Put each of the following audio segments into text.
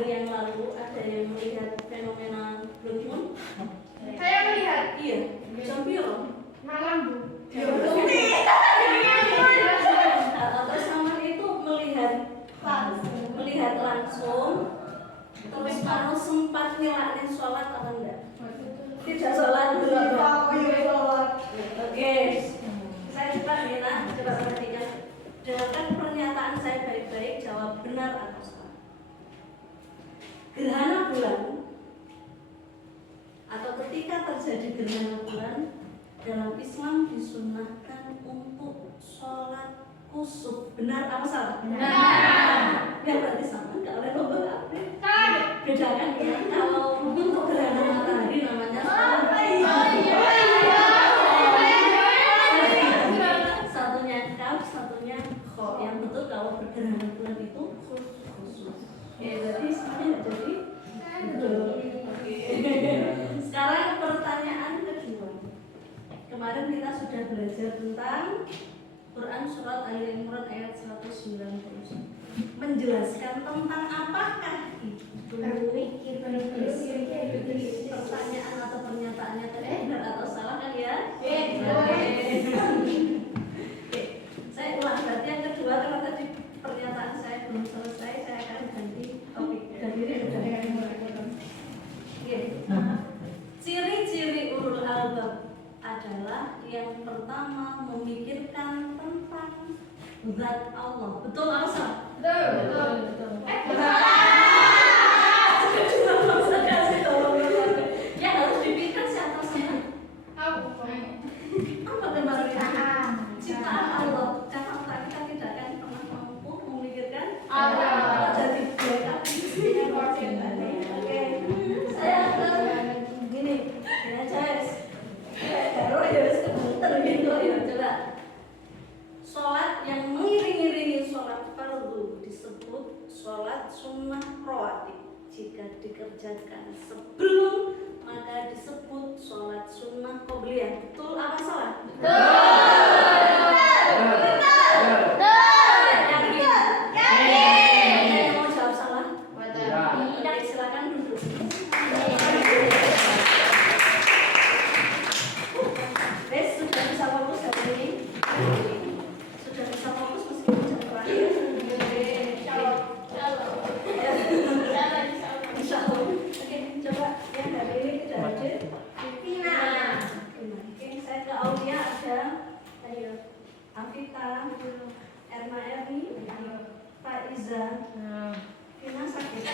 hari yang lalu ada yang melihat fenomena blood moon? Saya melihat. Iya. Jam piro? Malam, Bu. Atau sama itu melihat langsung. Terus kalau sempat nyelain sholat atau enggak? Tidak sholat dulu. Oke. Saya cepat ya, Nah. Coba perhatikan. Dengarkan pernyataan saya baik-baik. Jawab benar atau salah. Gerhana bulan atau ketika terjadi gerhana bulan dalam Islam disunahkan untuk sholat kusuf. Benar apa salah? Benar. Ya berarti sama, nggak oleh lomba apa? Salah. Bedakan ya. Kalau untuk gerhana matahari namanya sholat. Satunya kaf, satunya kho. Yang betul kalau bergerhana bulan itu khusus. Berarti semuanya nggak jadi. Betul. Oke. Sekarang pertanyaan kedua. Kemarin kita sudah belajar tentang Quran surat Ali Imran ayat 190. Menjelaskan tentang apakah itu? Pertanyaan atau pernyataannya tadi benar atau salah kan ya? Oke. Saya ulang berarti yang kedua karena tadi pernyataan saya belum selesai, saya akan ganti topik. Dan ini sudah ciri-ciri ulul albab adalah yang pertama memikirkan tentang zat Allah. Betul atau salah? Betul. Ya harus dipikirkan siapa saya? Apa kemarin? Ciptaan Allah. Jakarta kita tidak akan pernah mampu memikirkan Allah. Jadi backup yang oke. Saya akan gini aja. Baru ya sebentar gitu ya coba. Sholat yang mengiring-iringi sholat fardu disebut sholat sunnah rawatib. Jika dikerjakan sebelum maka disebut sholat sunnah qobliyah. Betul apa salah? Yang mau jawab salah? Silakan duduk. Sudah bisa fokus hari ini? Sudah bisa fokus meskipun jam terakhir? Insya Allah. Oke, coba yang hari ini tidak hadir. Tina. Oke, saya ke Aulia ada Afita, Erma Erni, Faiza. Tina sakit.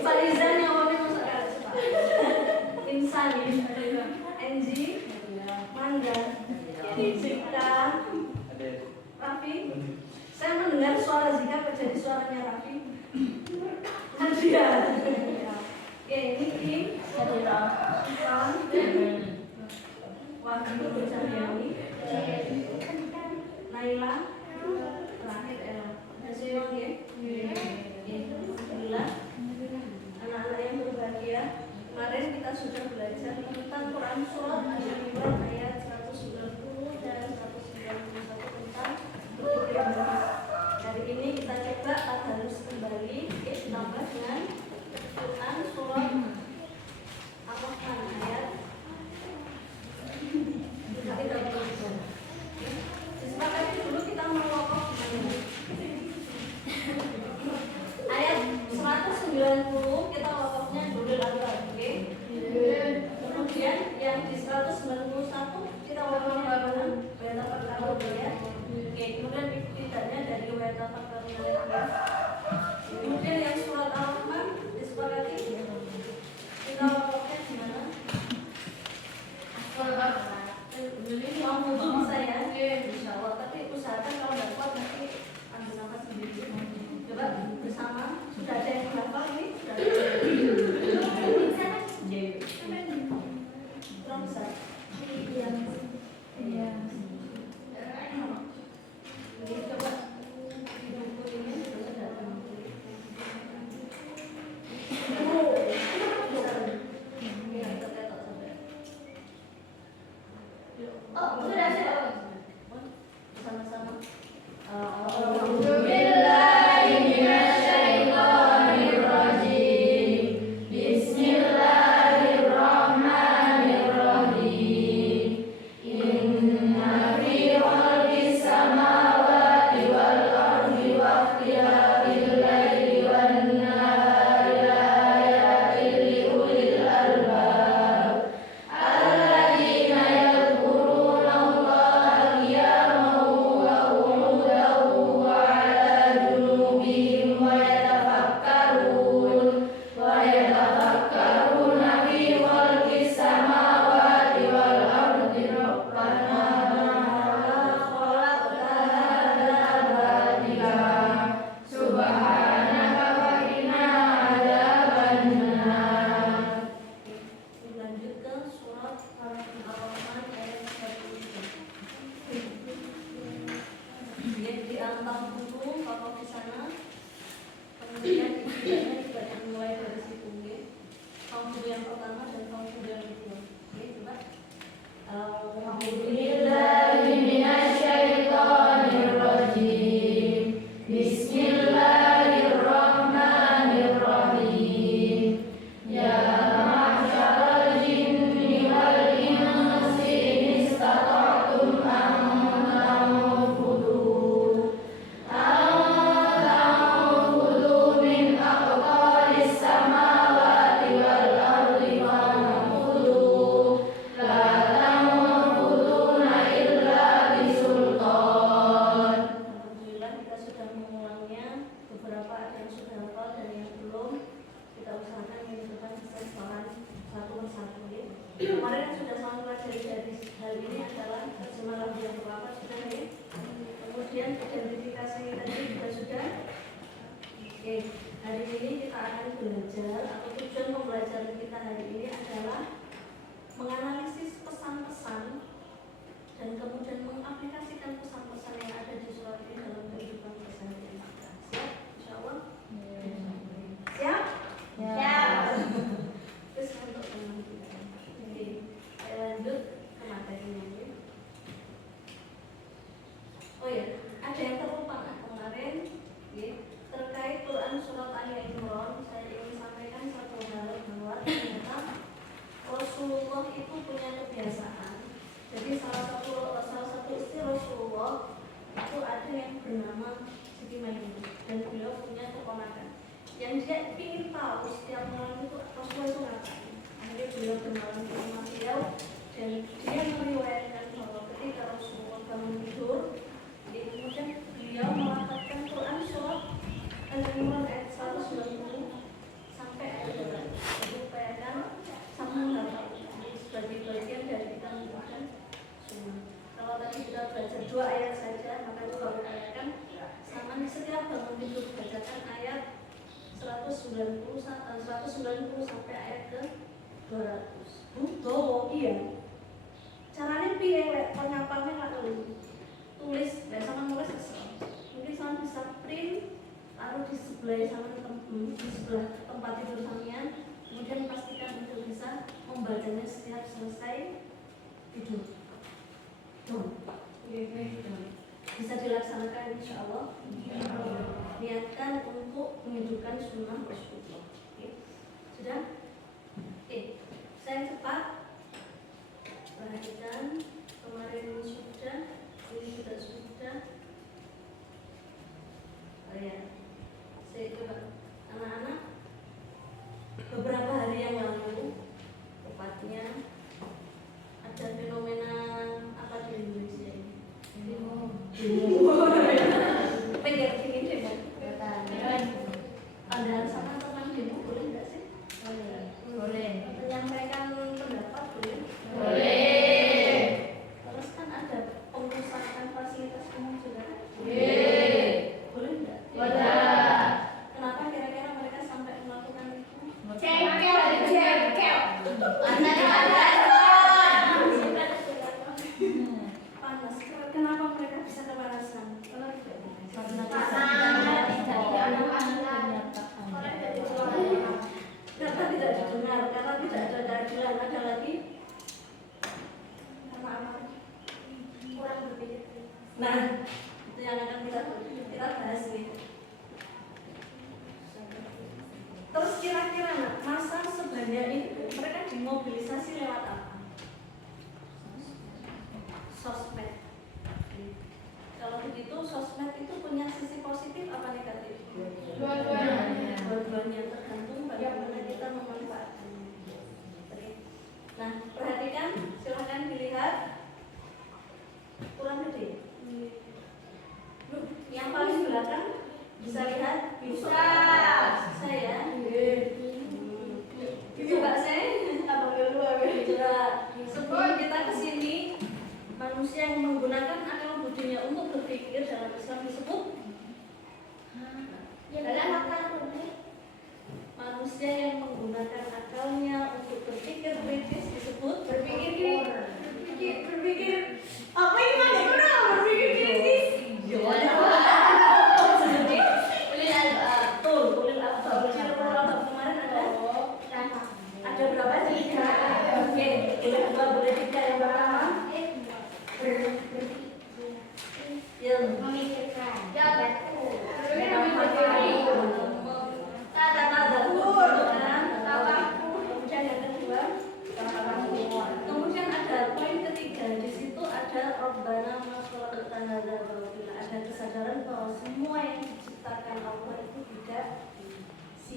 Faiza nyawanya masuk ke atas Pak. Insani, Enji, Manda, Zika, Raffi. Saya mendengar suara Zika menjadi suaranya Raffi. Nadia. Oke, Niki, Ivan, Wahyu, Cahyani, Naila, terakhir Ella. Kasih uang ya. Alhamdulillah. Anak-anak yang berbahagia. Kemarin kita sudah belajar tentang Quran surat Al-Imran ayat 190 dan 191 tentang berzikir. Hari ini kita coba tadarus kembali ditambah dengan Quran surat Ar-Rahman ayat 330. Disepakati dulu kita melokok ayat 190 kita lokoknya Nurul Albab. Kemudian yang di 191 kita lokoknya Weta Perkara ya. Kemudian tidaknya dari Weta Perkara ya. Kemudian yang surat Al-Rahman disepakati kita lokoknya di mana? Mau butuh bisa ya? Insya Allah. Tapi usahakan kalau nggak kuat nanti ambil nafas sendiri. Coba bersama. Sudah ada yang berapa ini? Sudah ada kurang besar. Iya. Jadi coba di buku ini sudah ada. Alhamdulillah yang pertama dan Alhamdulillah yang kedua. Oke, coba. A'udzubillahi minasyaitonirrajim. Bismillahirrahmanirrahim. Ya ma'syaral jinni wal insi in istata'tum an tanfudu min aqtaris samawati wal ardi fanfudu la tanfuduna illa bisultan. Alhamdulillah kita sudah mengulangnya. Beberapa ada yang sudah hafal dan yang belum. Kita usahakan minggu depan bisa sekolah satu persatu. Ya. Kemarin yang sudah sama pelajari dari hal ini adalah terjemah lagu yang berapa sudah ya. Kemudian identifikasi tadi juga sudah. Oke, hari ini kita akan belajar atau tujuan pembelajaran kita hari ini adalah menganalisis pesan-pesan dan kemudian mengaplikasikan pesan-pesan yang ada di surat ini dalam kehidupan keseharian kita. Siap? Insya Allah? Siap? Terus untuk teman kita. Oke, lanjut ke materinya. Ya. Oh ya, ada yang terlupa kemarin ya, terkait Quran surat Ali Imran. Saya ingin sampaikan satu hal bahwa ternyata Rasulullah itu punya kebiasaan. Jadi salah satu istri Rasulullah itu ada yang bernama Siti Maimunah dan beliau punya keponakan yang dia ingin tahu setiap malam itu Rasulullah itu ngapain. Akhirnya beliau bermalam di rumah beliau dan dia meriwayatkan bahwa ketika Rasulullah bangun tidur, kemudian beliau melafazkan Quran surat Al-Imran ayat 190 sampai ayat 200. Itu upayakan sama menghafal sebagai bagian dari kita menggunakan sunnah. Kalau tadi kita belajar 2 ayat saja, maka coba upayakan sama di setiap bangun tidur bacakan ayat 190 sampai ayat ke 200. Butuh iya. Caranya piye lek penyapane lak tulis dan sama nulis kesel. Mungkin sama bisa print taruh di sebelah tempat tidur sampean. Kemudian pastikan untuk bisa membacanya setiap selesai tidur. Bisa dilaksanakan insya Allah. Niatkan untuk menunjukkan sunnah Rasulullah. Sudah? Saya cepat. Perhatikan kemarin ini sudah, ini sudah. Oh ya, saya coba anak-anak. Beberapa hari yang lalu, tepatnya ada fenomena apa di Indonesia ini? Demo. Pengen demo. Ada sama teman demo boleh nggak sih? Boleh. Menyampaikan pendapat boleh? Boleh. Terus kan ada pengusahaan fasilitas umum juga kan? Boleh nggak? Boleh. Kenapa kira-kira mereka sampai melakukan itu? Cekel. Panas. Kenapa mereka bisa kepanasan? Karena tidak didengar, karena tidak ada keadilan. Ada lagi? Karena apa? Kurang berpikir. Nah, itu yang akan kita bahas nih. Terus kira-kira masa sebanyak itu mereka dimobilisasi lewat apa? Sosmed. Kalau begitu sosmed itu punya sisi positif apa negatif? Dua-duanya tergantung bagaimana kita memanfaatkannya. Nah, perhatikan, silahkan dilihat. Kurang gede. Yang paling belakang bisa lihat? Bisa ya? Coba saya sebelum kita kesini, manusia yang menggunakan akal budinya untuk berpikir dalam Islam disebut manusia yang menggunakan akalnya untuk berpikir kritis disebut berpikir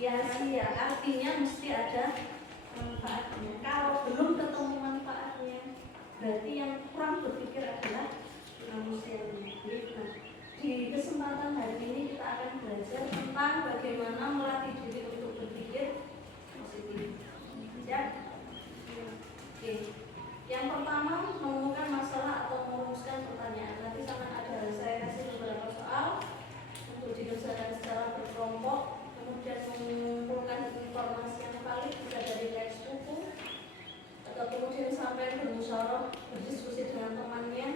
sia-sia, artinya mesti ada manfaatnya. Kalau belum ketemu manfaatnya, berarti yang kurang berpikir adalah manusianya. Nah, di kesempatan hari ini kita akan belajar tentang bagaimana melatih diri untuk berpikir positif. Siap? Oke. Yang pertama, menemukan masalah atau merumuskan pertanyaan. Nanti sama ada saya kasih beberapa soal untuk dikerjakan secara berkelompok, kemudian mengumpulkan informasi yang valid bisa dari teks buku, atau kemudian sampai bermusyawarah, berdiskusi dengan temannya.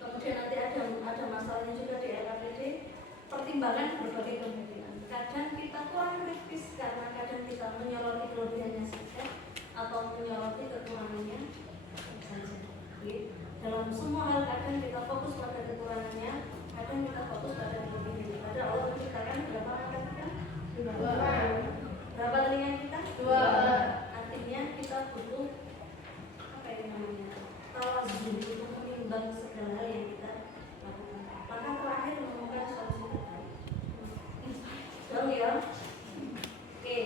Kemudian nanti ada masalahnya juga di LKPD, pertimbangan berbagai kemungkinan. Kadang kita kurang kritis karena kadang kita menyoroti kelebihannya saja atau menyoroti kekurangannya saja. Dalam semua hal kadang kita fokus pada kekurangannya, kadang kita fokus pada kelebihannya. Pada Allah menciptakan berapa mata kita? 2. Berapa telinga kita? 2. Artinya kita butuh apa yang namanya? Tawazun, butuh menimbang segala hal yang kita lakukan. Maka terakhir menemukan solusi terbaik. Dong ya. Oke.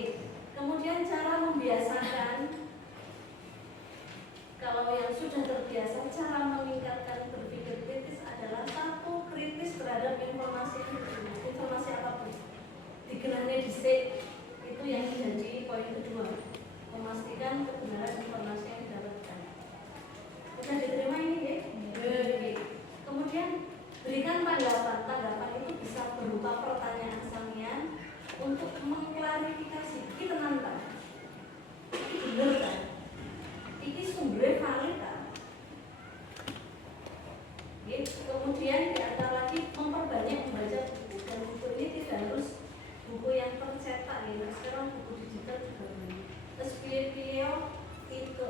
Kemudian cara membiasakan. Kalau yang sudah terbiasa, cara meningkatkan berpikir kritis adalah 1. Kritis terhadap informasi yang diterima, informasi apapun. Dikenalnya dhisik, itu yang menjadi poin kedua. Memastikan kebenaran informasi yang didapatkan. Sudah diterima ini ya? Oke. Kemudian berikan tanggapan. Tanggapan itu bisa berupa pertanyaan sampean untuk mengklarifikasi. Ini tenang kan? Ini benar kan? Ini sumbernya valid kan? Kemudian di antara lagi memperbanyak membaca buku, dan buku ini tidak harus buku yang tercetak ya. Sekarang buku digital juga banyak. Terus video itu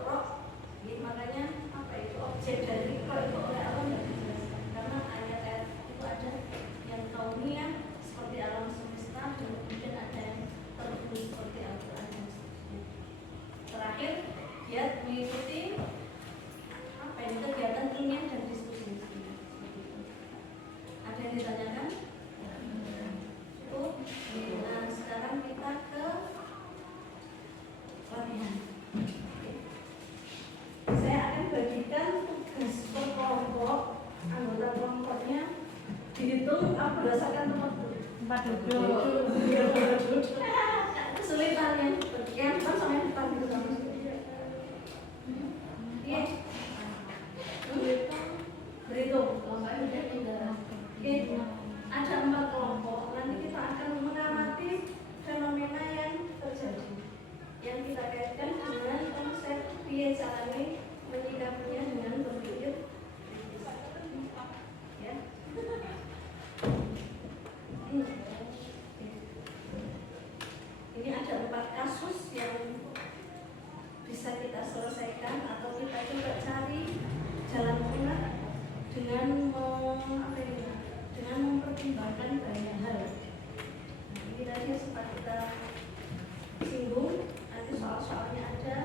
makanya apa itu objek dari itu oleh Allah tidak dijelaskan karena ayat-ayat itu ada yang kauniyah seperti alam semesta dan kemudian ada yang tertulis seperti Al-Quran dan seterusnya. Terakhir dia mengikuti apa ini kegiatan ilmiah dan diskusi. Ada yang ditanyakan? Cukup. Nah sekarang kita ke latihan. Saya akan bagikan tugas per kelompok. Anggota kelompoknya dihitung berdasarkan tempat duduk. Kesulitannya yang kan sama yang depan itu sama. Iya. Berhitung. Oke. Ada 4 kelompok. Nanti kita akan mengamati fenomena yang terjadi. Yang kita kaitkan dengan konsep piye carane menyikapinya dengan berpikir ya. Ini ada 4 kasus yang bisa kita selesaikan atau kita coba cari jalan tengah dengan dengan mempertimbangkan banyak hal. Nah, ini tadi yang sempat kita singgung. Nanti soal-soalnya ada.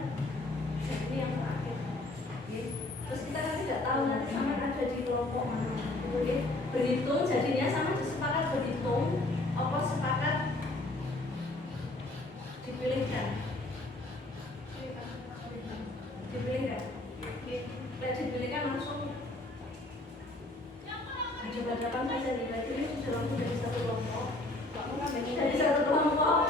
Ini yang terakhir. Terus kita kan tidak tahu nanti sama ada di kelompok mana. Berhitung jadinya sama sepakat berhitung apa sepakat dipilihkan. Dipilihkan. Tidak dipilihkan langsung coba hadapan saja nih. Ini sudah langsung dari satu kelompok. Dari satu kelompok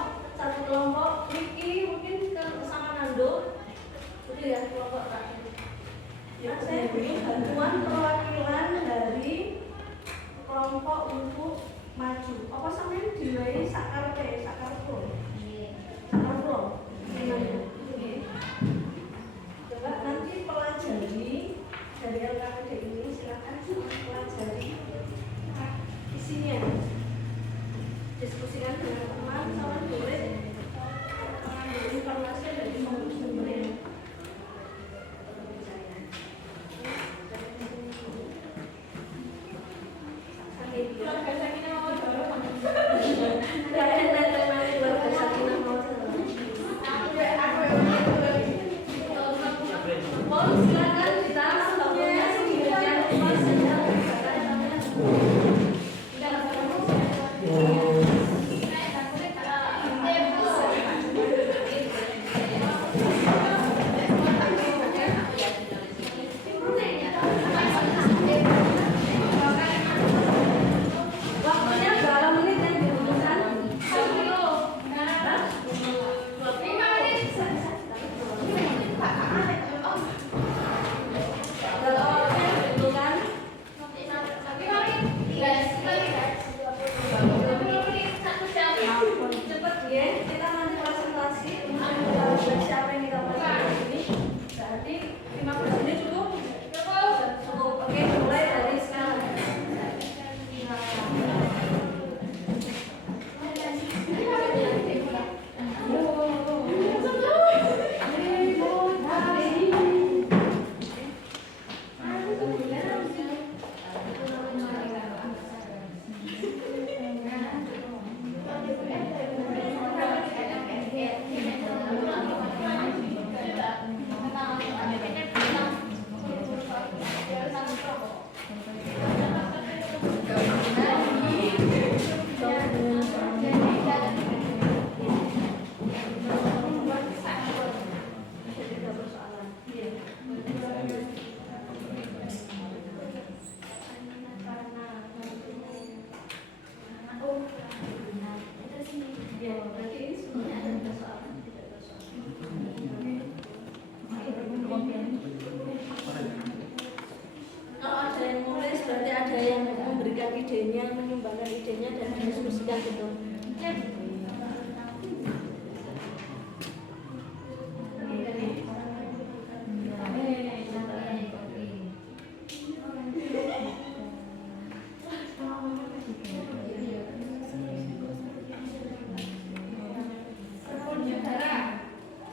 dan diskusikan gitu.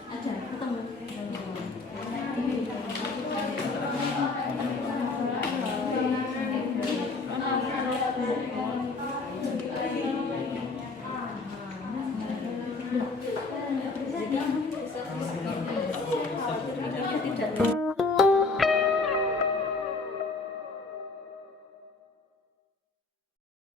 Ada ketemu. Tidak